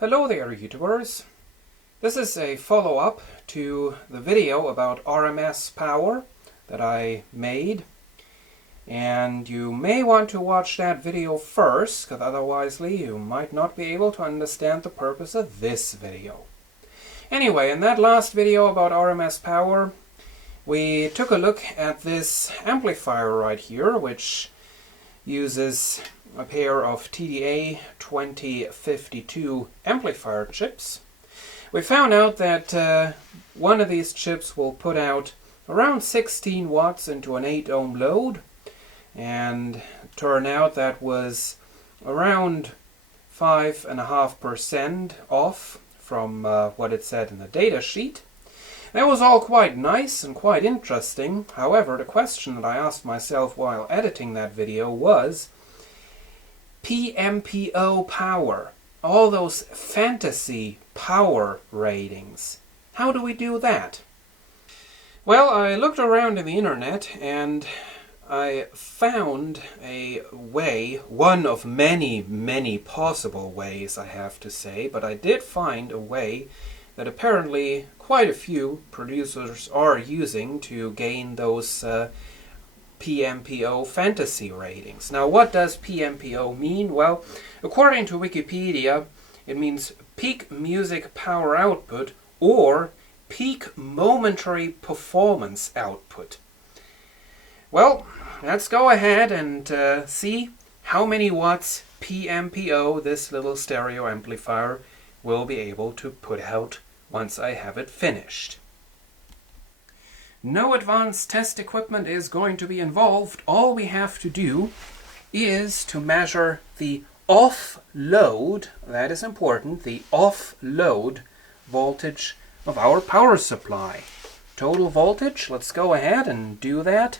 Hello there, YouTubers. This is a follow-up to the video about RMS power that I made. And you may want to watch that video first, because otherwise you might not be able to understand the purpose of this video. Anyway, in that last video about RMS power, we took a look at this amplifier right here, which uses a pair of TDA 2052 amplifier chips. We found out that one of these chips will put out around 16 watts into an 8 ohm load, and turned out that was around 5.5% off from what it said in the data sheet. That was all quite nice and quite interesting. However, the question that I asked myself while editing that video was, PMPO power, all those fantasy power ratings, how do we do that? Well, I looked around in the internet and I found a way, one of many, many possible ways I have to say, but I did find a way that apparently quite a few producers are using to gain those PMPO fantasy ratings. Now, what does PMPO mean? Well, according to Wikipedia, it means peak music power output or peak momentary performance output. Well, let's go ahead and see how many watts PMPO this little stereo amplifier will be able to put out once I have it finished. No advanced test equipment is going to be involved. All we have to do is to measure the off-load, that is important, the off-load voltage of our power supply. Total voltage, let's go ahead and do that.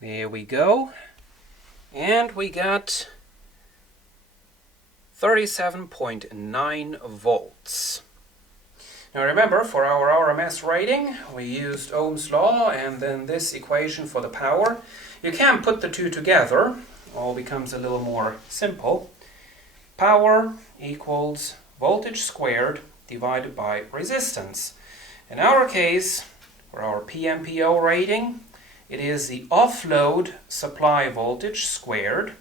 There we go. And we got 37.9 volts. Now remember, for our RMS rating, we used Ohm's law and then this equation for the power. You can put the two together. All becomes a little more simple. Power equals voltage squared divided by resistance. In our case, for our PMPO rating, it is the offload supply voltage squared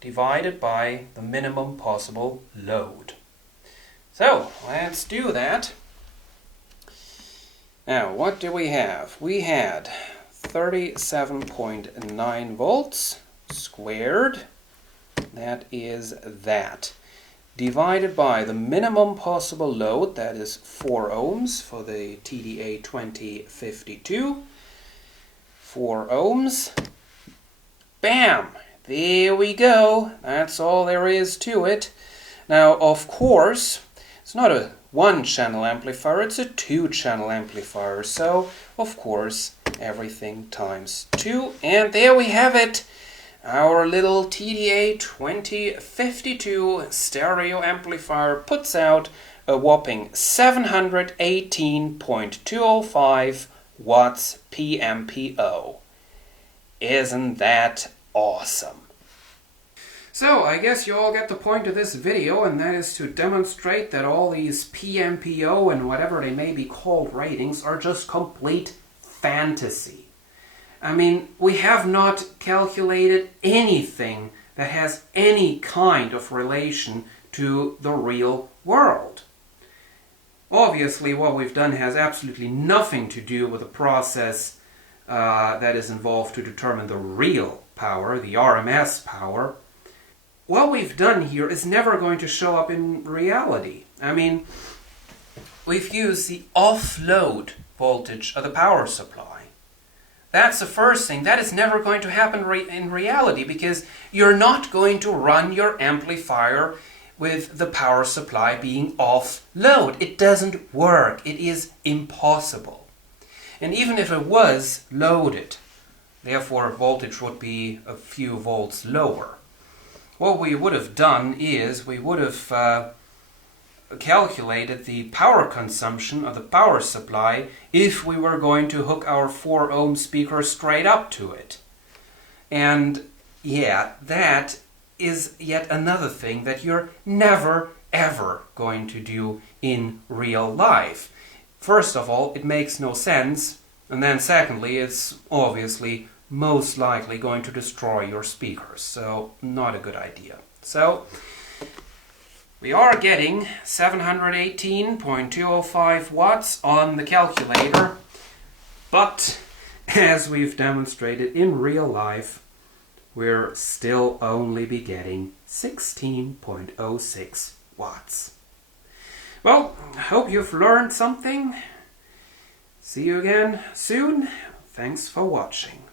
divided by the minimum possible load. So, let's do that. Now, what do we have? We had 37.9 volts squared, that is that, divided by the minimum possible load, that is 4 ohms for the TDA 2052, 4 ohms, bam, there we go, that's all there is to it. Now, of course, it's not a one-channel amplifier, it's a two-channel amplifier, so of course everything times 2, and there we have it, our little TDA 2052 stereo amplifier puts out a whopping 718.205 watts PMPO. Isn't that awesome? So, I guess you all get the point of this video, and that is to demonstrate that all these PMPO and whatever they may be called ratings are just complete fantasy. I mean, we have not calculated anything that has any kind of relation to the real world. Obviously, what we've done has absolutely nothing to do with the process that is involved to determine the real power, the RMS power. What we've done here is never going to show up in reality. I mean, we've used the offload voltage of the power supply. That's the first thing. That is never going to happen in reality, because you're not going to run your amplifier with the power supply being off-load. It doesn't work. It is impossible. And even if it was loaded, therefore voltage would be a few volts lower. What we would have done is we would have calculated the power consumption of the power supply if we were going to hook our 4 ohm speaker straight up to it. And yeah, that is yet another thing that you're never ever going to do in real life. First of all, it makes no sense, and then secondly, it's obviously most likely going to destroy your speakers, so not a good idea. So we are getting 718.205 watts on the calculator, but as we've demonstrated in real life, we're still only be getting 16.06 watts. Well, I hope you've learned something. See you again soon. Thanks for watching.